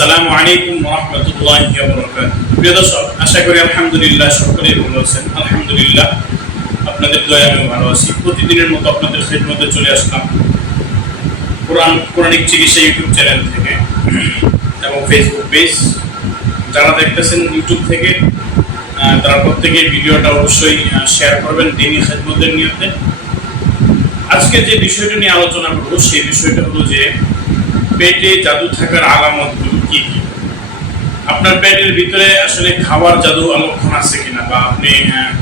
আসসালামু আলাইকুম রহমতুল্লাহ প্রিয় দর্শক, আশা করি আলহামদুলিল্লাহ সকলেই ভালো আছেন। আলহামদুলিল্লাহ, আপনাদের দয়া আমি ভালো আছি। প্রতিদিনের মতো আপনাদের চলে আসলাম কোরআন চিকিৎসা ইউটিউব চ্যানেল থেকে এবং ফেসবুক পেজ যারা দেখতেছেন ইউটিউব থেকে তারা প্রত্যেকের ভিডিওটা অবশ্যই শেয়ার করবেন দিনই খেদমতের নিয়তে। আজকে যে বিষয়টা নিয়ে আলোচনা করব, সেই বিষয়টা হলো যে পেটে জাদু থাকার আলামতগুলো কি? আপনার পেটের ভিতরে আসলে খাবার জাদু লক্ষণ আছে কিনা বা আপনি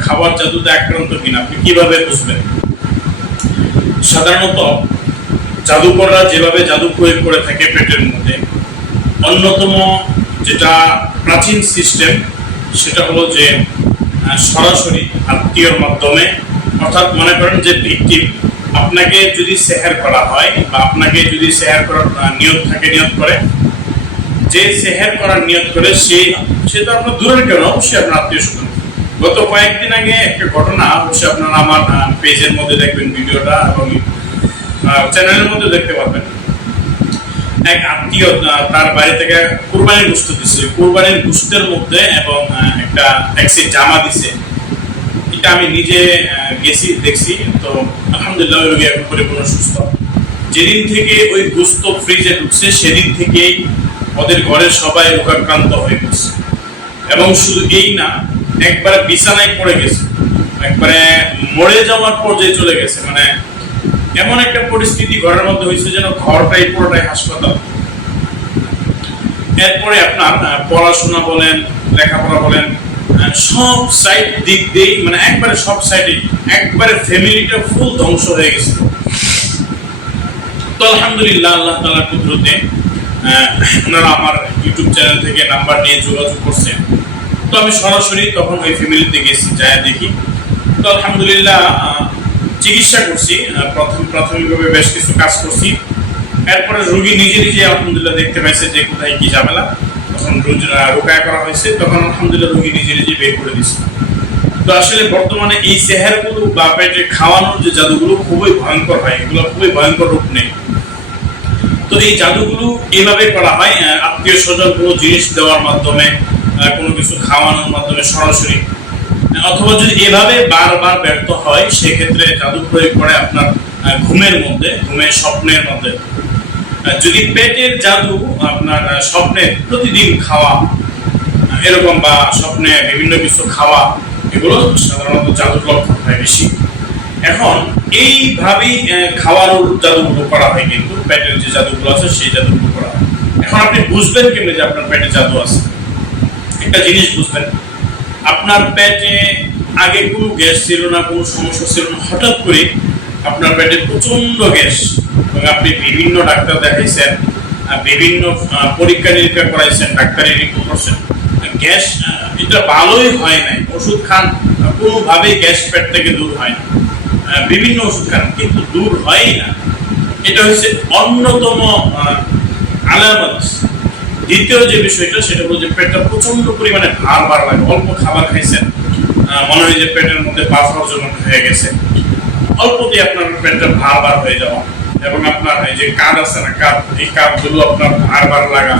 খাবার জাদুতে আক্রান্ত কিনা, আপনি কীভাবে বুঝবেন সাধারণত জাদুকররা যেভাবে জাদু প্রয়োগ করে থাকে পেটের মধ্যে, অন্যতম যেটা প্রাচীন সিস্টেম, সেটা হলো যে সরাসরি আত্মীয়র মাধ্যমে, অর্থাৎ মনে করেন যে ভিকটিম, আপনাকে যদি সেহার করা হয় বা আপনাকে যদি সেহার করার নিয়ত থাকে, নিয়ত করে যে সেহার করার নিয়ত করে সে সে তো আপনার দূরের কেন অবশ্যই আপনার আত্মীয় স্বজন। গত কয়েকদিন আগে একটা ঘটনা, অবশ্যই আপনারা আমার পেজের মধ্যে দেখবেন ভিডিওটা এবং চ্যানেলের মধ্যে দেখতে পাবেন এক আত্মীয় তার বাড়ি থেকে কুরবানির গুস্ত দিচ্ছে কুরবানির গুস্তের মধ্যে এবং একটা ট্যাক্সি জামা দিছে। এটা আমি নিজে গেছি, দেখছি। তো আলহামদুলিল্লাহ, রোগী এখন পরিপূর্ণ সুস্থ। যেদিন থেকে ওই গুস্ত ফ্রিজে ঢুকছে, সেদিন থেকেই ওদের ঘরের সবাই রোগাক্রান্ত হয়ে গেছে। এবং শুধু এই না, একবারে বিছানায় পড়ে গেছে। একবারে মরে যাওয়ার পর্যায়ে চলে গেছে। মানে এমন একটা পরিস্থিতি ঘরের মধ্যে হয়েছে যেন ঘরটাই পুরোটাই হাসপাতাল। এরপরে আপনার পড়াশোনা বলেন, লেখাপড়া বলেন সব সাইড দিক দিয়েই মানে একবারে সব সাইডে একবারে ফ্যামিলিটা ফুল ধ্বংস হয়ে গেছে। তো আলহামদুলিল্লাহ, আল্লাহ তালার কুদরতে ওনারা আমার ইউটিউব চ্যানেল থেকে নাম্বার নিয়ে যোগাযোগ করছেন। তো আমি সরাসরি তখন ওই ফ্যামিলিতে গেছি যায় দেখি। তো আলহামদুলিল্লাহ চিকিৎসা করছি। প্রথম প্রাথমিকভাবে বেশ কিছু কাজ করছি। এরপরে রোগী নিজে নিজে আলহামদুলিল্লাহ দেখতে পাইছে যে কোথায় কি ঝামেলা। তখন আহ, করা হয়েছে। তখন আলহামদুলিল্লাহ রোগী নিজে নিজে বের করে দিচ্ছে তো আসলে বর্তমানে এই সেহারগুলো বা পেটে খাওয়ানোর যে জাদুগুলো খুবই ভয়ঙ্কর হয়। এগুলো খুবই ভয়ঙ্কর রূপ নেই তো এই জাদুগুলো এইভাবে করা হয়? আত্মীয় স্বজন কোনো জিনিস দেওয়ার মাধ্যমে কোনো কিছু খাওয়ানোর মাধ্যমে সরাসরি, অথবা যদি এভাবে বারবার ব্যর্থ হয়, সেক্ষেত্রে জাদু প্রয়োগ করে আপনার ঘুমের মধ্যে, ঘুমের স্বপ্নের মধ্যে। যদি পেটের জাদু আপনার স্বপ্নে প্রতিদিন খাওয়া এরকম বা স্বপ্নে বিভিন্ন কিছু খাওয়া, এগুলো সাধারণত জাদুর লক্ষণ হয় বেশি। এখন এইভাবেই আহ, খাওয়ানোর জাদুগুলো করা হয় কিন্তু পেটের যে জাদুগুলো আছে সেই জাদুগুলো করা হয়। এখন আপনি বুঝবেন কেমনে যে আপনার পেটে জাদু আছে? একটা জিনিস বুঝবেন আপনার পেটে আগে কোনো গ্যাস ছিল না কোনো সমস্যা ছিল না হঠাৎ করে আপনার পেটে প্রচণ্ড গ্যাস এবং আপনি বিভিন্ন ডাক্তার দেখাইছেন বিভিন্ন পরীক্ষা নিরীক্ষা করাইছেন ডাক্তারি রিপোর্ট করছেন। গ্যাস এটা ভালোই হয় নাই। ওষুধ খান কোনোভাবেই গ্যাস পেট থেকে দূর হয় না। বিভিন্ন ওষুধ খান কিন্তু দূর হয়ই না। এটা হচ্ছে অন্যতম আলামত। দ্বিতীয় যে বিষয়টা, সেটা হলো যে পেটটা প্রচণ্ড পরিমাণে ভার ভার লাগে। অল্প খাবার খাইছেন মনে হয় যে পেটের মধ্যে পাথর জমা হয়ে গেছে। অল্পতেই আপনার পেটটা ভার ভার হয়ে যাওয়া এবং আপনার এই যে কাঁধ আছে না, কাঁধ, এই কাঁধগুলো আপনার ভার ভার লাগা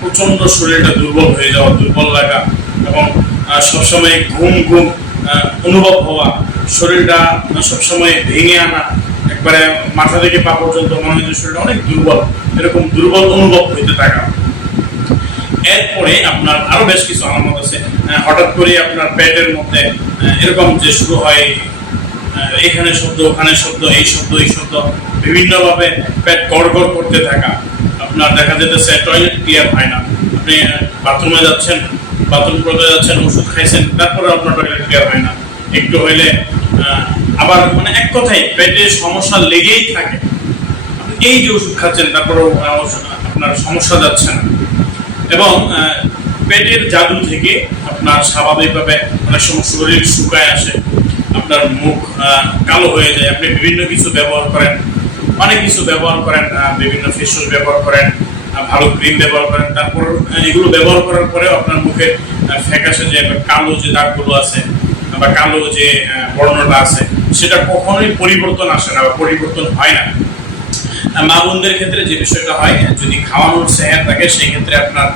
প্রচণ্ড শরীরটা দুর্বল হয়ে যাওয়া, দুর্বল লাগা এবং সবসময় ঘুম ঘুম অনুভব হওয়া শরীরটা সবসময় ভেঙে আনা, একবারে মাথা থেকে পা পর্যন্ত মনে হয় শরীরটা অনেক দুর্বল, এরকম দুর্বল অনুভব হইতে থাকা। এরপরে আপনার আরও বেশ কিছু আলামত আছে। হঠাৎ করে আপনার পেটের মধ্যে এরকম যে শুরু হয় এখানে শব্দ, ওখানে শব্দ, এই শব্দ এই শব্দ, বিভিন্নভাবে পেট গড়গড় করতে থাকা। আপনার দেখা যেতেছে টয়লেট ক্লিয়ার হয় না। আপনি বাথরুমে যাচ্ছেন বাথরুম করতে যাচ্ছেন, ওষুধ খাইছেন, তারপরে আপনার টয়লেট ক্লিয়ার হয় না। একটু হইলে আবার মানে এক কথাই পেটে সমস্যা লেগেই থাকে। এই যে ওষুধ খাচ্ছেন, তারপরেও আপনার সমস্যা যাচ্ছে না। এবং পেটের জাদু থেকে আপনার স্বাভাবিকভাবে অনেক সময় শরীর শুকায় আসে, আপনার মুখ কালো হয়ে যায়, আপনি বিভিন্ন কিছু ব্যবহার করেন, অনেক কিছু ব্যবহার করেন বিভিন্ন ফেস ওয়াশ ব্যবহার করেন ভালো ক্রিম ব্যবহার করেন, তারপর এগুলো ব্যবহার করার পরেও আপনার মুখে ফ্যাকাশে যে কালো যে দাগগুলো আছে বা কালো যে বর্ণটা আছে সেটা কখনোই পরিবর্তন আসে না বা পরিবর্তন হয় না। মা বোনদের ক্ষেত্রে যে বিষয়টা হয় যদি খাওয়ানোর সেহার থাকে সেই ক্ষেত্রে আপনার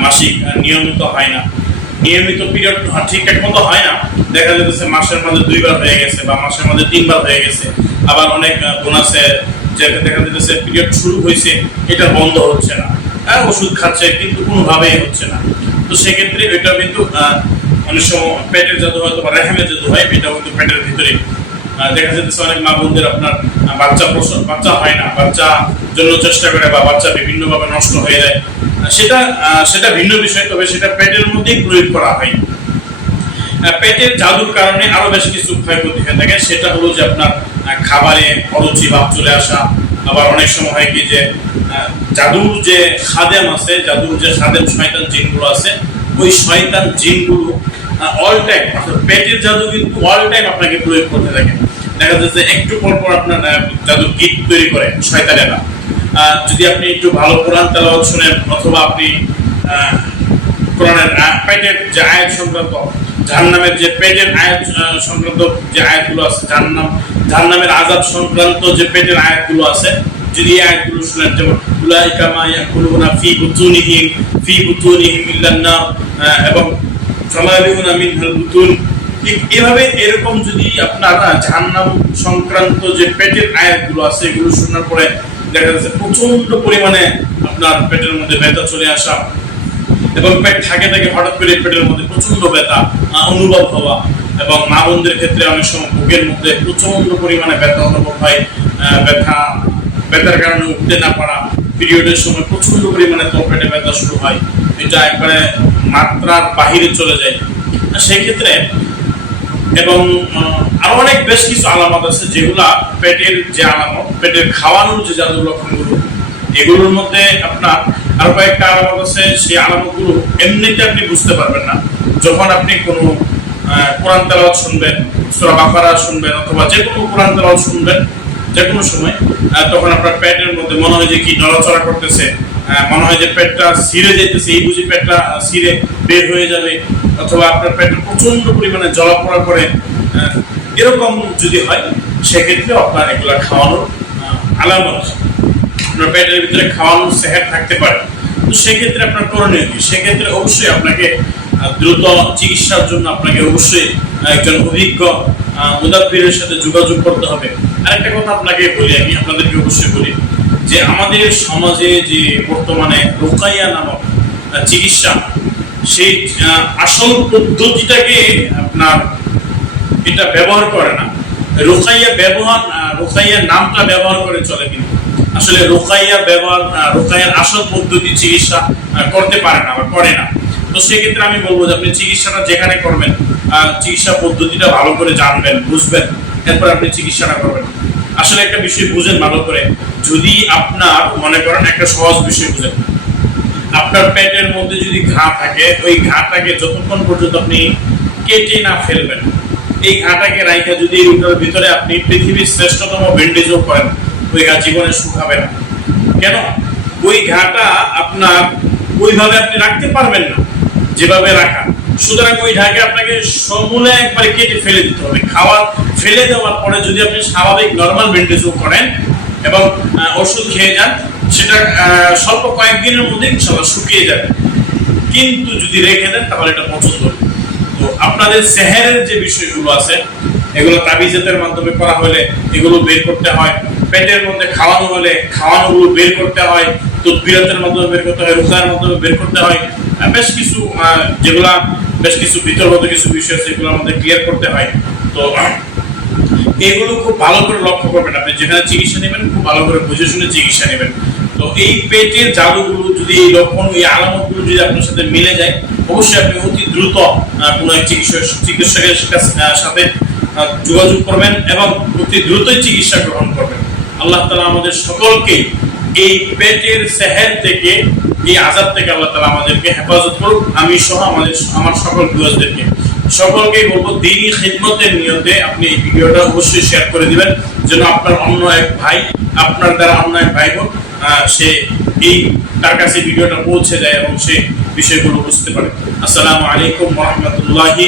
মাসিক নিয়মিত হয় না। নিয়মিত পিরিয়ড ঠিকঠাক মতো হয় না। দেখা যাচ্ছে মাসের মধ্যে দুইবার হয়ে গেছে বা মাসের মধ্যে তিনবার হয়ে গেছে। আবার অনেক আহ, বোন যে দেখা যাচ্ছে পিরিয়ড শুরু হয়েছে এটা বন্ধ হচ্ছে না। হ্যাঁ ওষুধ খাচ্ছে কিন্তু কোনোভাবেই হচ্ছে না। তো সেক্ষেত্রে এটা কিন্তু অনেক সময় পেটের জাদু হয়তো বা রেহেমের জাদু হয়, এটা হয়তো পেটের ভিতরে দেখা যাচ্ছে অনেক মা বোনদের আপনার বাচ্চা প্রসব বাচ্চা হয় না, বাচ্চা জন্য চেষ্টা করে বা বাচ্চা বিভিন্নভাবে নষ্ট হয়ে যায়। সেটা সেটা ভিন্ন বিষয়, তবে সেটা পেটের মধ্যেই প্রয়োগ করা হয়। পেটের জাদুর কারণে আরও বেশি কিছু ক্ষয়ক্ষতি হয়ে থাকে। সেটা হলো যে আপনার খাবারে অরুচি ভাব চলে আসা। আবার অনেক সময় হয় কি যে জাদুর যে খাদেম আছে, জাদুর যে খাদেম শয়তান জিনগুলো আছে ওই শয়তান জিনগুলো অল টাইম অর্থাৎ পেটের জাদু কিন্তু অল টাইম আপনাকে প্রয়োগ করতে থাকে। দেখা যাচ্ছে একটু পর পর আপনার জাদুর কিট তৈরি করে শয়তানেরা। যদি আপনি একটু ভালো কোরআন তেলাওয়াত শুনেন, অথবা আপনি কোরআনের পেটের যে আয়াত সংক্রান্ত, জাহান্নামের যে পেটের আয়াত সংক্রান্ত যে আয়াতগুলো আছে, জাহান্নাম, জাহান্নামের আযাব সংক্রান্ত যে পেটের আয়াতগুলো আছে, যদি এই আয়াতগুলো শুনেন, যেমন এবং ফামালিউনা মিনহাল এভাবে এরকম যদি আপনার জাহান্নাম সংক্রান্ত যে পেটের আয়াতগুলো আছে, এগুলো শোনার পরে দেখা যাচ্ছে প্রচণ্ড পরিমাণে আপনার পেটের মধ্যে ব্যথা চলে আসা এবং পেট থাকে থাকে হঠাৎ করে পেটের মধ্যে প্রচণ্ড ব্যথা অনুভব হওয়া এবং মা বোনদের ক্ষেত্রে অনেক সময় বুকের মধ্যে প্রচণ্ড পরিমাণে ব্যথা অনুভব হয় ব্যথা, ব্যথার কারণে উঠতে না পারা। পিরিয়ডের সময় প্রচণ্ড পরিমাণে তোর পেটে ব্যথা শুরু হয় এটা একবারে মাত্রার বাহিরে চলে যায়। আর সেই ক্ষেত্রে এবং আহ, আরও অনেক বেশ কিছু আলামত আছে যেগুলা পেটের যে আলামত পেটের খাওয়ানোর যে জাদু লক্ষণগুলো এগুলোর মধ্যে আপনার আরও কয়েকটা আলামত আছে সেই আলামতগুলো এমনিতে আপনি বুঝতে পারবেন না। যখন আপনি কোনো কোরআন তেলাওয়াত শুনবেন সূরা বাকারা শুনবেন অথবা যে কোনো কোরআন তেলাওয়াত শুনবেন যে কোনো সময় তখন আপনার পেটের মধ্যে মনে হয় যে কি নড়াচড়া করতেছে মনে হয় যে পেটটা ছিঁড়ে যেতেছে এই বুঝি পেটটা ছিঁড়ে বের হয়ে যাবে অথবা আপনার পেটে প্রচণ্ড পরিমাণে জলাপড়া করে এরকম যদি হয় সেক্ষেত্রে আপনার এগুলা খাওয়ানোর আলামত আপনার পেটের ভিতরে খাওয়ানোর সেহের থাকতে পারে। তো সেক্ষেত্রে আপনার করণীয় কি? সেক্ষেত্রে অবশ্যই আপনাকে দ্রুত চিকিৎসার জন্য আপনাকে অবশ্যই একজন অভিজ্ঞ আহ, মুদাব্বিরের সাথে যোগাযোগ করতে হবে। আরেকটা কথা আপনাকে বলি, আমি আপনাদেরকে অবশ্যই বলি যে আমাদের সমাজে যে বর্তমানে রোকাইয়া নামক চিকিৎসা, সেই আসল পদ্ধতিটাকে আপনার এটা ব্যবহার করে না। রোকাইয়া ব্যবহার রোকাইয়া নামটা ব্যবহার করে চলে কিন্তু। আসলে রোকাইয়া ব্যবহার রোকাইয়ার আসল পদ্ধতি চিকিৎসা করতে পারে না বা করে না। তো সেক্ষেত্রে আমি বলব যে আপনি চিকিৎসাটা যেখানে করবেন চিকিৎসা পদ্ধতিটা ভালো করে জানবেন, বুঝবেন। এরপর আপনি চিকিৎসাটা করবেন। আসলে একটা বিষয় বুঝেন ভালো করে। যদি আপনার মনে করেন একটা সহজ বিষয় বুঝেন। আপনার পেটের মধ্যে যদি ঘা থাকে, ওই ঘাটাকে যতক্ষণ পর্যন্ত আপনি কেটে না ফেলবেন, এই ঘাটাকে রাইখা যদি ওটার ভিতরে আপনি পৃথিবীর শ্রেষ্ঠতম ব্যান্ডেজও করেন, ওই ঘা জীবনে শুকাবে না। কেন? ওই ঘাটা আপনার ওইভাবে আপনি রাখতে পারবেন না, যেভাবে রাখা। সুতরাং ওই ঘাকে আপনাকে সমূলে কেটে ফেলে দিতে হবে। ফেলে দেওয়ার পরে যদি আপনি স্বাভাবিক নর্মাল করেন এবং ওষুধ খেয়ে যান, সেটা স্বল্প কয়েকদিনের মধ্যে ইনশাল্লাহ শুকিয়ে যাবে। কিন্তু যদি রেখে দেন, তাহলে এটা পছন্দ। তো আপনাদের সেহেরের যে বিষয়গুলো আছে, এগুলো মাধ্যমে করা হলে এগুলো বের করতে হয়। পেটের মধ্যে খাওয়ানো হলে খাওয়ানোগুলো বের করতে হয়। তদবিরাতের মাধ্যমে বের করতে হয়, রোজার মাধ্যমে বের করতে হয়। বেশ কিছু যেগুলা বেশ কিছু বিতর্কত কিছু বিষয় এগুলো আমাদের ক্লিয়ার করতে হয়। তো, এগুলো খুব ভালো করে লক্ষ্য করবেন আপনি। যেখানে চিকিৎসা নেবেন, খুব ভালো করে বুঝে শুনে চিকিৎসা নেবেন। তো, এই পেটের জাদুগুলো যদি, এই লক্ষণ, এই আলামতগুলো যদি আপনার সাথে মিলে যায়, অবশ্যই আপনি অতি দ্রুত কোনো এক চিকিৎসক চিকিৎসকের সাথে যোগাযোগ করবেন এবং অতি দ্রুতই চিকিৎসা গ্রহণ করবেন। আল্লাহ তালা আমাদের সকলকে এই পেটের সেহের থেকে, এই আজাব থেকে আল্লাহ তালা আমাদেরকে হেফাজত করুক, আমি সহ আমাদের, আমার সকল ভিউয়ার্সদেরকে। সকলকেই বলব, দিনই খিদমতের নিয়তে আপনি এই ভিডিওটা অবশ্যই শেয়ার করে দিবেন, যেন আপনার অন্য এক ভাই, আপনার দ্বারা অন্য এক ভাই বোন সে এই, তার কাছে ভিডিওটা পৌঁছে যায় এবং সে বিষয়গুলো বুঝতে পারে। আসসালামু আলাইকুম রহমতুল্লাহি